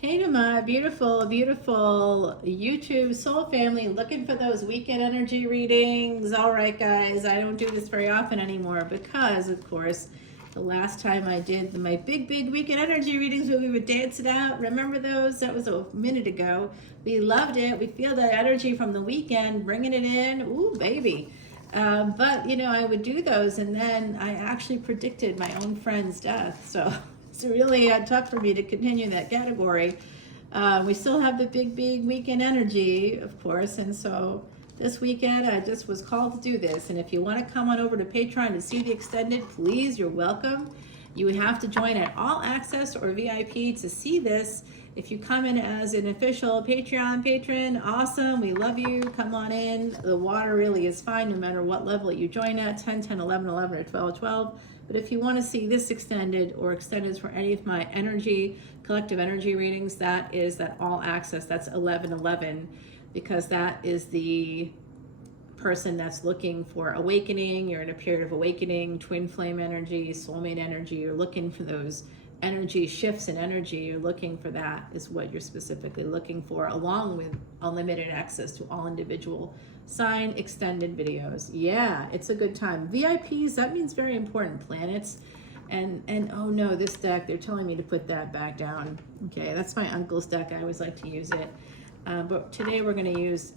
Hey to my beautiful, beautiful YouTube soul family looking for those weekend energy readings. All right, guys, I don't do this very often anymore because, of course, the last time I did my big weekend energy readings where we would dance it out. Remember those? That was a minute ago. We loved it. We feel that energy from the weekend, bringing it in. Ooh, baby. But, I would do those, and then I actually predicted my own friend's death. So it's really tough for me to continue that category. We still have the big weekend energy, of course, and so this weekend I just was called to do this. And if you want to come on over to Patreon to see the extended, please, you're welcome. You would have to join at All Access or VIP to see this. If you come in as an official Patreon patron, awesome, we love you, come on in. The water really is fine no matter what level you join at, 10, 10, 11, 11, or 12, 12. But if you want to see this extended or extended for any of my collective energy readings, that is that All Access, that's 1111, because that is the person that's looking for awakening. You're in a period of awakening, twin flame energy, soulmate energy. You're looking for those energy shifts in energy. You're looking for that is what you're specifically looking for, along with unlimited access to all individual sign extended videos. Yeah, it's a good time. VIPs, that means very important planets. And oh no, this deck, they're telling me to put that back down. Okay, that's my uncle's deck. I always like to use it. But today we're going to use,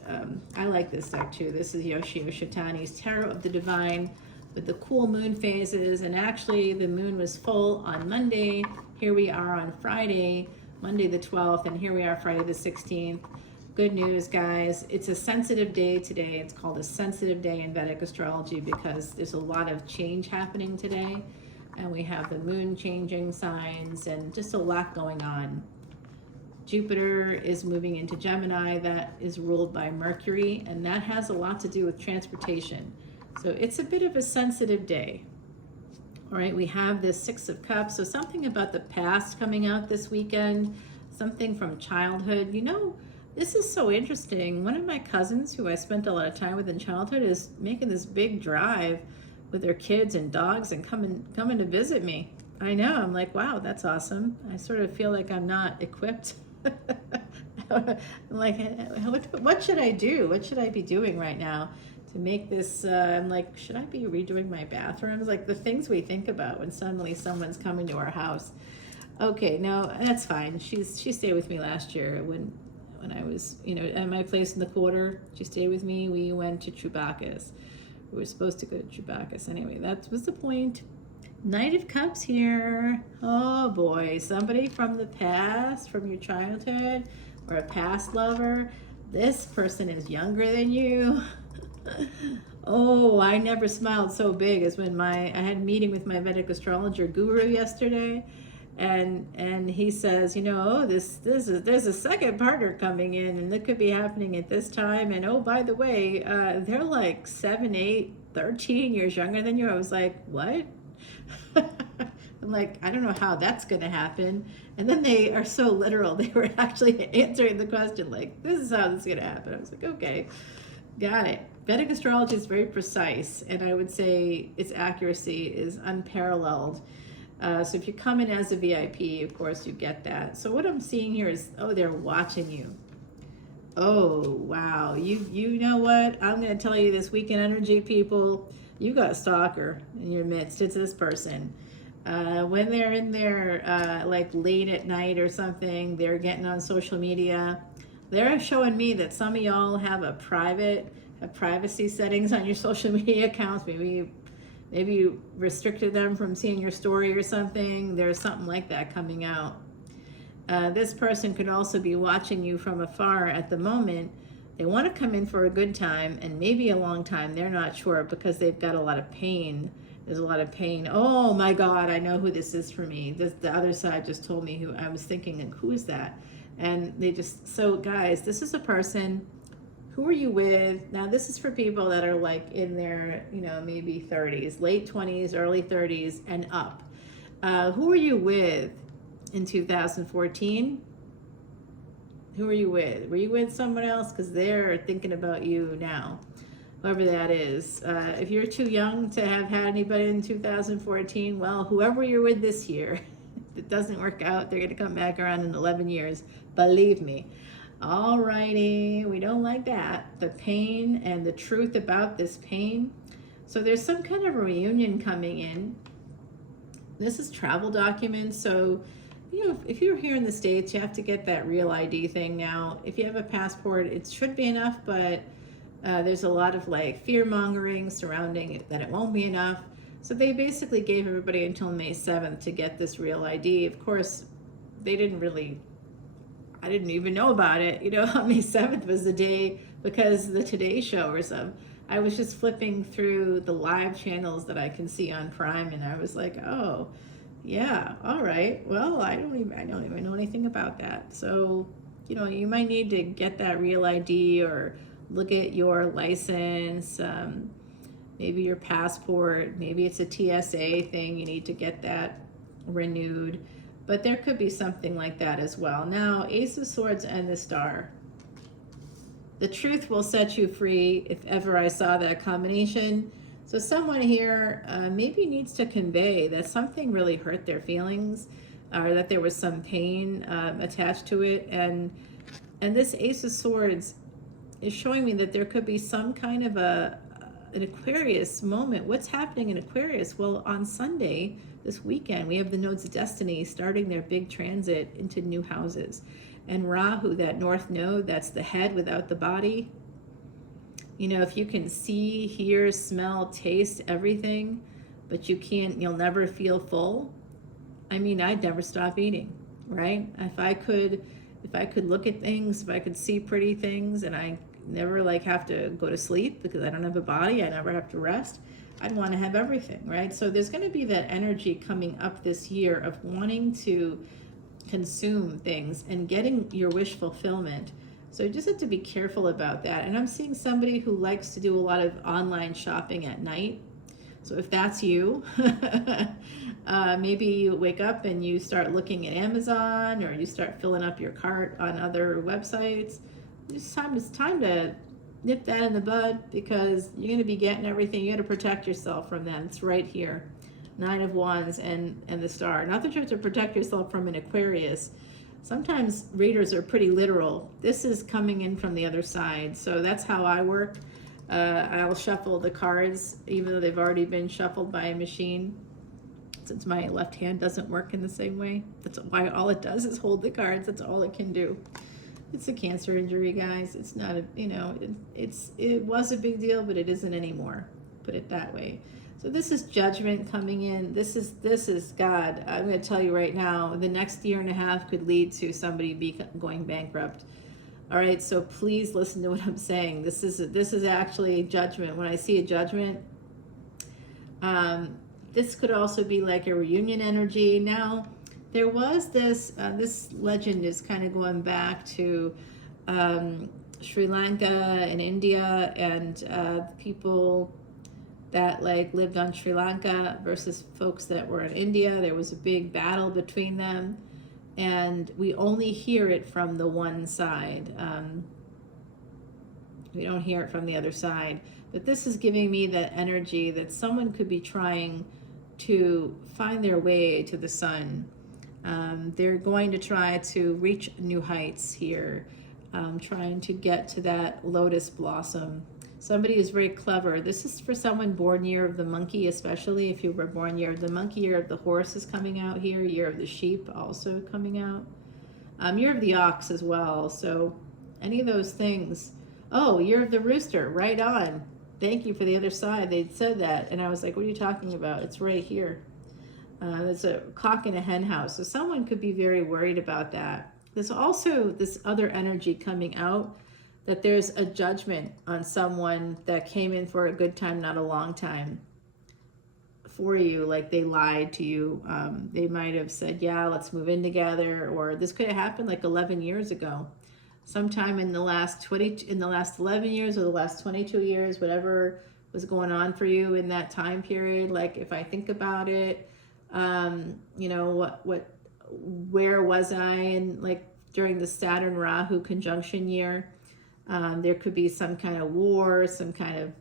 I like this deck too. This is Yoshio Shitani's Tarot of the Divine with the cool moon phases. And actually the moon was full on Monday. Here we are on Friday, Monday the 12th, and here we are Friday the 16th. Good news, guys. It's a sensitive day today. It's called a sensitive day in Vedic astrology because there's a lot of change happening today. And we have the moon changing signs and just a lot going on. Jupiter is moving into Gemini, that is ruled by Mercury, and that has a lot to do with transportation. So it's a bit of a sensitive day. All right, we have this Six of Cups, so something about the past coming out this weekend, something from childhood. This is so interesting. One of my cousins who I spent a lot of time with in childhood is making this big drive with their kids and dogs and coming to visit me. I know, I'm like, wow, that's awesome. I sort of feel like I'm not equipped. I'm like, what should I do? What should I be doing right now to make this? I'm like, should I be redoing my bathrooms? Like the things we think about when suddenly someone's coming to our house. Okay, no, that's fine. She stayed with me last year when I was, at my place in the quarter. She stayed with me. We went to Chewbacca's. We were supposed to go to Chewbacca's. Anyway, that was the point. Knight of Cups here. Oh boy, somebody from the past, from your childhood, or a past lover. This person is younger than you. Oh, I never smiled so big as when I had a meeting with my Vedic astrologer guru yesterday, and he says, there's a second partner coming in, and it could be happening at this time. And oh, by the way, they're like 7, 8, 13 years younger than you. I was like, what? I'm like, I don't know how that's going to happen. And then they are so literal. They were actually answering the question like, this is how this is going to happen. I was like, okay, got it. Vedic astrology is very precise, and I would say its accuracy is unparalleled. So if you come in as a VIP, of course, you get that. So what I'm seeing here is, oh, they're watching you. Oh, wow. You know what? I'm going to tell you this weekend energy, people. You got a stalker in your midst. It's this person. When they're in there like late at night or something, they're getting on social media. They're showing me that some of y'all have privacy settings on your social media accounts. Maybe you restricted them from seeing your story or something. There's something like that coming out. This person could also be watching you from afar at the moment. They want to come in for a good time and maybe a long time. They're not sure because they've got a lot of pain. There's a lot of pain. Oh my God, I know who this is for me. The other side just told me who I was thinking, and who is that? And so guys, this is a person. Who are you with? Now this is for people that are like in their, maybe 30s, late 20s, early 30s and up. Who are you with in 2014? Who are you with? Were you with someone else? Because they're thinking about you now, whoever that is. If you're too young to have had anybody in 2014, well, whoever you're with this year, it doesn't work out, they're going to come back around in 11 years. Believe me. Alrighty, we don't like that. The pain and the truth about this pain. So there's some kind of reunion coming in. This is travel documents. So, you know, if you're here in the States, you have to get that real ID thing now. If you have a passport, it should be enough, but there's a lot of like fear mongering surrounding it that it won't be enough. So they basically gave everybody until May 7th to get this real ID. Of course, they didn't really, I didn't even know about it. You know, on May 7th was the day because the Today Show or something. I was just flipping through the live channels that I can see on Prime, and I was like, oh, yeah, all right. Well, I don't even know anything about that. So, you know, you might need to get that real ID or look at your license, maybe your passport, maybe it's a TSA thing. You need to get that renewed. But there could be something like that as well. Now, Ace of Swords and the Star. The truth will set you free if ever I saw that combination. So someone here maybe needs to convey that something really hurt their feelings or that there was some pain attached to it. And this Ace of Swords is showing me that there could be some kind of an Aquarius moment. What's happening in Aquarius? Well, on Sunday, this weekend, we have the nodes of destiny starting their big transit into new houses. And Rahu, that north node, that's the head without the body. You know, if you can see, hear, smell, taste everything, but you'll never feel full. I mean, I'd never stop eating, right? If I could look at things, if I could see pretty things, and I never like have to go to sleep because I don't have a body, I never have to rest, I'd want to have everything, right? So there's going to be that energy coming up this year of wanting to consume things and getting your wish fulfillment. So you just have to be careful about that. And I'm seeing somebody who likes to do a lot of online shopping at night. So if that's you, maybe you wake up and you start looking at Amazon, or you start filling up your cart on other websites. It's time to nip that in the bud, because you're going to be getting everything. You got to protect yourself from that. It's right here. 9 of Wands and the Star. Not that you have to protect yourself from an Aquarius. Sometimes readers are pretty literal. This is coming in from the other side. So that's how I work. I'll shuffle the cards, even though they've already been shuffled by a machine, since my left hand doesn't work in the same way. That's why all it does is hold the cards. That's all it can do. It's a cancer injury, guys. It's not a, you know, it was a big deal, but it isn't anymore. Put it that way. So this is judgment coming in. This is God. I'm going to tell you right now, the next year and a half could lead to somebody going bankrupt. All right, so please listen to what I'm saying. This is actually judgment. When I see a judgment, this could also be like a reunion energy. Now, there was this legend is kind of going back to Sri Lanka and India, and people that like lived on Sri Lanka versus folks that were in India. There was a big battle between them, and we only hear it from the one side. We don't hear it from the other side. But this is giving me that energy that someone could be trying to find their way to the sun. They're going to try to reach new heights here, trying to get to that lotus blossom. Somebody is very clever. This is for someone born year of the monkey, especially if you were born year of the monkey. Year of the horse is coming out here. Year of the sheep also coming out. Year of the ox as well. So any of those things. Oh, year of the rooster, right on. Thank you for the other side. They said that, and I was like, what are you talking about? It's right here. It's a cock in a hen house. So someone could be very worried about that. There's also this other energy coming out, that there's a judgment on someone that came in for a good time, not a long time for you. Like they lied to you. They might have said, yeah, let's move in together. Or this could have happened like 11 years ago. Sometime in the last 11 years or the last 22 years, whatever was going on for you in that time period. Like if I think about it, you know, where was I in like during the Saturn Rahu conjunction year? There could be some kind of war, some kind of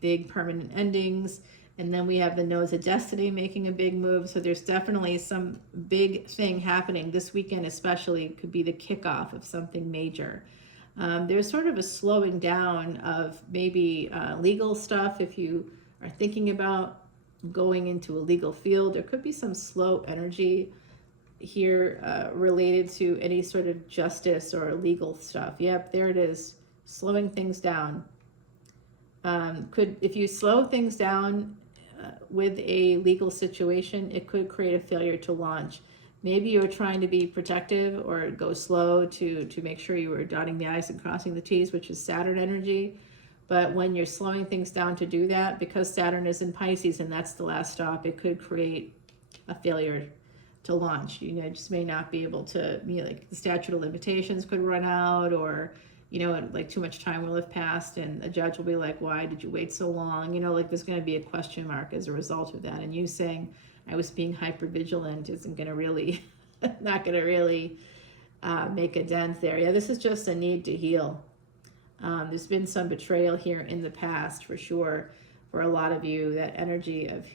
big permanent endings. And then we have the nodes of destiny making a big move. So there's definitely some big thing happening this weekend, especially could be the kickoff of something major. There's sort of a slowing down of maybe legal stuff. If you are thinking about going into a legal field, there could be some slow energy here related to any sort of justice or legal stuff. Yep, there it is, slowing things down. If you slow things down with a legal situation, it could create a failure to launch. Maybe you're trying to be protective or go slow to make sure you were dotting the I's and crossing the T's, which is Saturn energy. But when you're slowing things down to do that, because Saturn is in Pisces and that's the last stop, it could create a failure to launch. You know, just may not be able to, you know, like the statute of limitations could run out, or, you know, like too much time will have passed and a judge will be like, why did you wait so long? You know, like there's going to be a question mark as a result of that. And you saying I was being hyper vigilant isn't going to really, not going to really make a dent there. Yeah, this is just a need to heal. There's been some betrayal here in the past for sure for a lot of you, that energy of,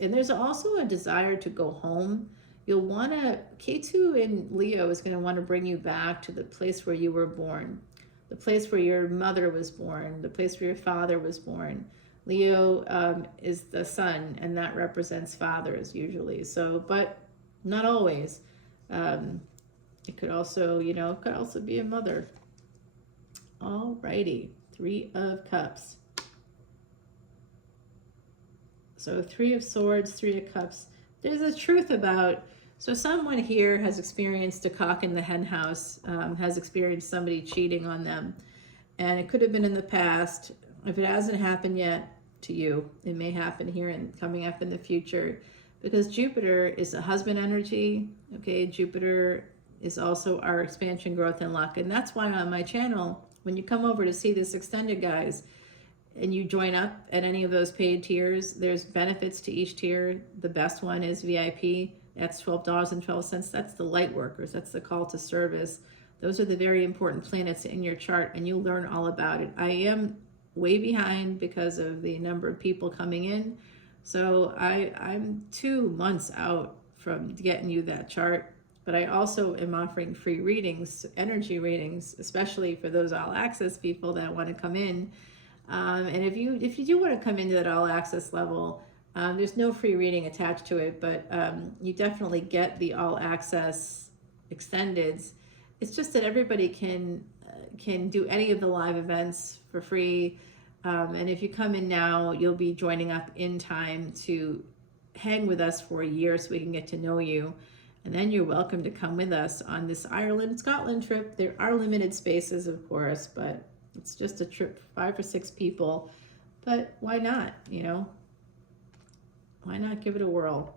and there's also a desire to go home. You'll want to, K2 in Leo is going to want to bring you back to the place where you were born, the place where your mother was born, the place where your father was born. Leo is the sun, and that represents fathers usually. So, but not always. It could also, you know, it could also be a mother. Alrighty, 3 of Cups. So 3 of Swords, 3 of Cups. There's a truth about, so someone here has experienced a cock in the hen house, has experienced somebody cheating on them. And it could have been in the past. If it hasn't happened yet to you, it may happen here and coming up in the future. Because Jupiter is a husband energy, okay? Jupiter is also our expansion, growth, and luck. And that's why on my channel, when you come over to see this extended, guys, and you join up at any of those paid tiers, there's benefits to each tier. The best one is VIP. That's $12.12. That's the light workers. That's the call to service. Those are the very important planets in your chart, and you'll learn all about it. I am way behind because of the number of people coming in. So I'm 2 months out from getting you that chart. But I also am offering free readings, energy readings, especially for those all access people that want to come in. And if you do want to come into that all access level, there's no free reading attached to it, but you definitely get the all access extendeds. It's just that everybody can do any of the live events for free. And if you come in now, you'll be joining up in time to hang with us for a year so we can get to know you. And then you're welcome to come with us on this Ireland, Scotland trip. There are limited spaces, of course, but it's just a trip for 5 or 6 people. But why not, you know? Why not give it a whirl?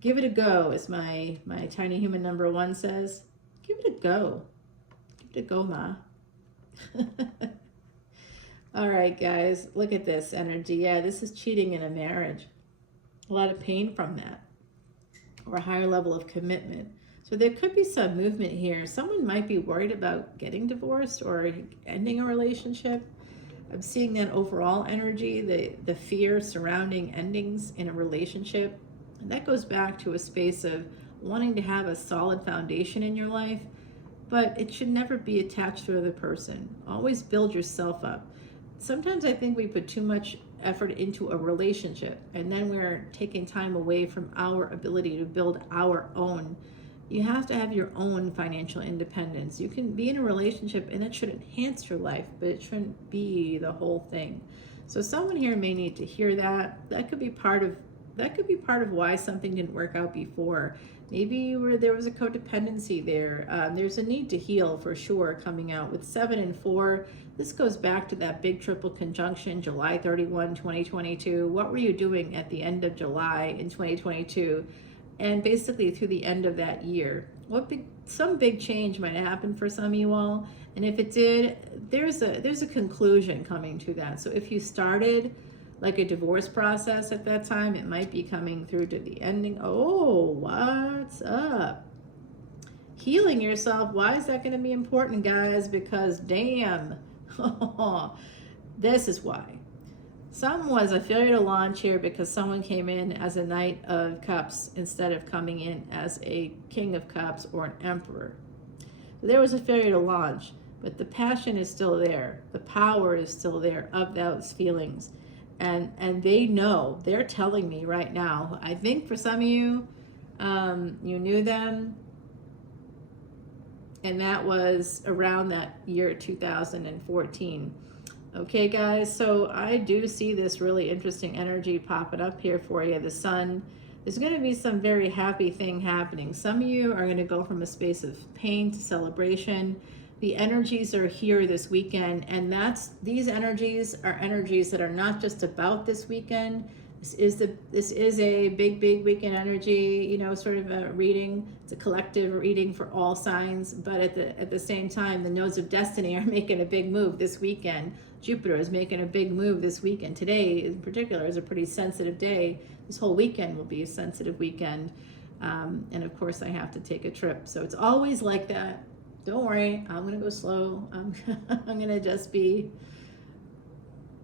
Give it a go, as my tiny human number 1 says. Give it a go. Give it a go, ma. All right, guys, look at this energy. Yeah, this is cheating in a marriage. A lot of pain from that, or a higher level of commitment. So there could be some movement here. Someone might be worried about getting divorced or ending a relationship. I'm seeing that overall energy, the fear surrounding endings in a relationship. And that goes back to a space of wanting to have a solid foundation in your life, but it should never be attached to another person. Always build yourself up. Sometimes I think we put too much effort into a relationship, and then we're taking time away from our ability to build our own. You have to have your own financial independence. You can be in a relationship and it should enhance your life, but it shouldn't be the whole thing. So someone here may need to hear that. That could be part of why something didn't work out before. Maybe there was a codependency there. There's a need to heal for sure coming out with 7 and 4. This goes back to that big triple conjunction, July 31, 2022. What were you doing at the end of July in 2022? And basically through the end of that year, some big change might happen for some of you all. And if it did, there's a conclusion coming to that. So if you started like a divorce process at that time, it might be coming through to the ending. Oh, what's up? Healing yourself. Why is that going to be important, guys? Because damn, this is why. Some was a failure to launch here because someone came in as a Knight of Cups instead of coming in as a King of Cups or an Emperor. So there was a failure to launch, but the passion is still there. The power is still there of those feelings. And they know, they're telling me right now. I think for some of you, you knew them, and that was around that year 2014. Okay, guys, so I do see this really interesting energy popping up here for you. The sun, there's going to be some very happy thing happening. Some of you are going to go from a space of pain to celebration. The energies are here this weekend, and these energies are energies that are not just about this weekend. This is a big weekend energy, you know, sort of a reading. It's a collective reading for all signs, but at the same time, the nodes of destiny are making a big move this weekend. Jupiter is making a big move this weekend. Today, in particular, is a pretty sensitive day. This whole weekend will be a sensitive weekend, and of course, I have to take a trip. So it's always like that. Don't worry, I'm gonna go slow. I'm gonna just be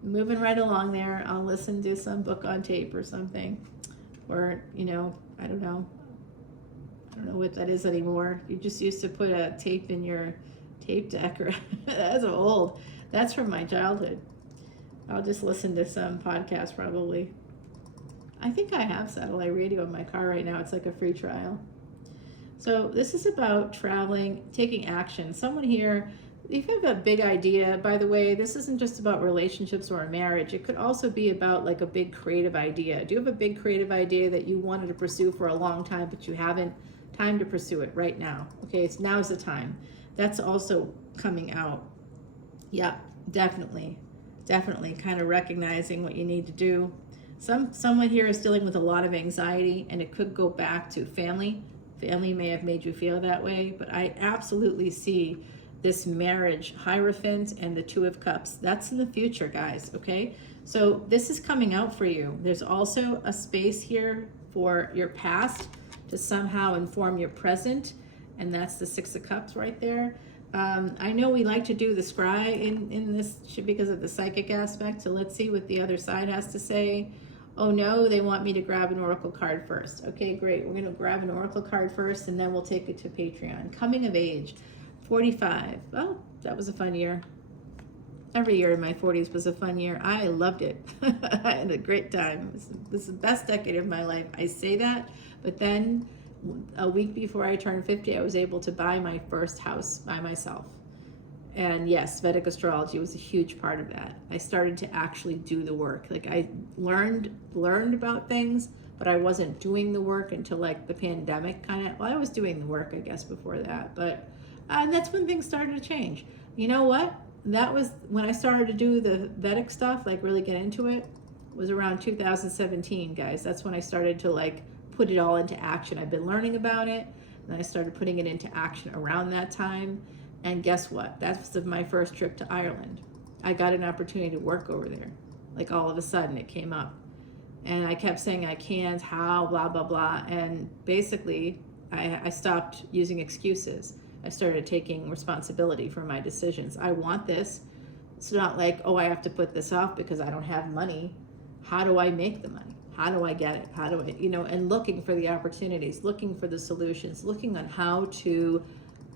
moving right along there. I'll listen to some book on tape or something, or, you know, I don't know what that is anymore. You just used to put a tape in your tape deck, or that's old. That's from my childhood. I'll just listen to some podcast probably. I think I have satellite radio in my car right now. It's like a free trial. So this is about traveling, taking action. Someone here, if you have a big idea, by the way, this isn't just about relationships or a marriage. It could also be about like a big creative idea. Do you have a big creative idea that you wanted to pursue for a long time, but you haven't? Time to pursue it right now. Okay, now's the time. That's also coming out. Yeah, definitely kind of recognizing what you need to do. Someone here is dealing with a lot of anxiety, and it could go back to family. Family may have made you feel that way, but I absolutely see this marriage, Hierophant and the Two of Cups. That's in the future, guys, okay? So this is coming out for you. There's also a space here for your past to somehow inform your present, and that's the Six of Cups right there. I know we like to do the scry in this because of the psychic aspect, so let's see what the other side has to say. Oh no, they want me to grab an oracle card first. Okay, great. We're going to grab an oracle card first, and then we'll take it to Patreon. Coming of age, 45. Well, that was a fun year. Every year in my 40s was a fun year. I loved it. I had a great time. This is the best decade of my life. I say that, but then a week before I turned 50, I was able to buy my first house by myself. And yes, Vedic Astrology was a huge part of that. I started to actually do the work. Like I learned about things, but I wasn't doing the work until like the pandemic kind of, well, I was doing the work, I guess, before that. But that's when things started to change. You know what? That was when I started to do the Vedic stuff, like really get into it, was around 2017, guys. That's when I started to like put it all into action. I've been learning about it, and I started putting it into action around that time. And guess what? That was my first trip to Ireland. I got an opportunity to work over there. Like all of a sudden it came up. And I kept saying I can't, how, blah, blah, blah. And basically I stopped using excuses. I started taking responsibility for my decisions. I want this. It's not like, oh, I have to put this off because I don't have money. How do I make the money? How do I get it? How do I, and looking for the opportunities, looking for the solutions, looking on how to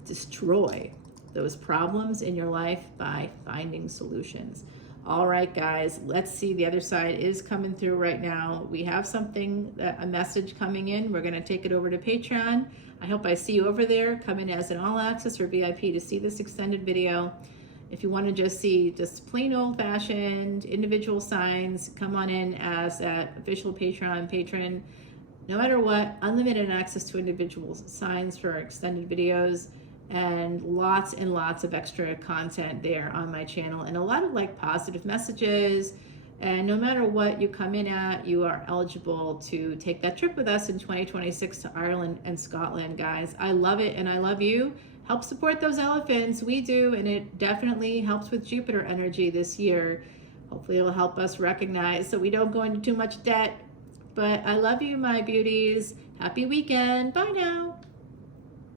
destroy those problems in your life by finding solutions. All right, guys, let's see. The other side is coming through right now. We have something, a message coming in. We're going to take it over to Patreon. I hope I see you over there. Come in as an all access or VIP to see this extended video. If you want to just see just plain old-fashioned individual signs, come on in as an official Patreon patron. No matter what, unlimited access to individual signs for extended videos, and lots of extra content there on my channel, and a lot of like positive messages. And no matter what you come in at, you are eligible to take that trip with us in 2026 to Ireland and Scotland, guys. I love it, and I love you. Help support those elephants. We do, and it definitely helps with Jupiter energy this year. Hopefully it'll help us recognize so we don't go into too much debt. But I love you, my beauties. Happy weekend. Bye now.